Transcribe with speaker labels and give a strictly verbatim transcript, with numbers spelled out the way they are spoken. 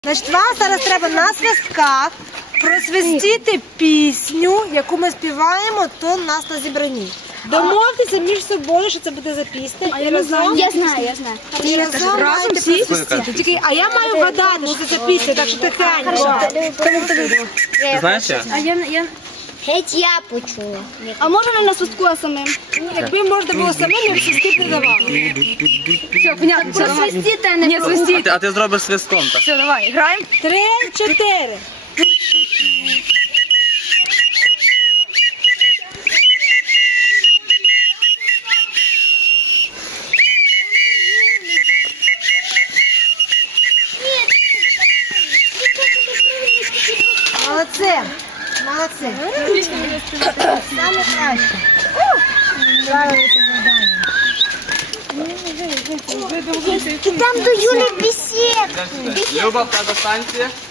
Speaker 1: Значить, вам зараз треба на свистках просвистіти пісню, яку ми співаємо, то нас на зібранні. Домовтеся між собою, що це буде за пісня.
Speaker 2: А я не знаю. Я знаю, я знаю.
Speaker 1: І разом маєте просвистіти. Тільки, а я маю вгадати, що це за пісня, так що тихенько.
Speaker 3: Ти знаєш я?
Speaker 2: А я, я...
Speaker 4: Геть я почула.
Speaker 2: А може не на свистку, а самим?
Speaker 1: Якби можна було самим, я б свистків не давала.
Speaker 2: Все, понятно. Все, давай. Свистіти, а не
Speaker 3: А ти, а ти зробиш свистком, так?
Speaker 2: Все, давай, граємо.
Speaker 1: Три, чотири. Молодці. Молодці. Саме краще. Справилися з завданням.
Speaker 4: І там до Юлі бесід.
Speaker 3: Люба, в тебе станція?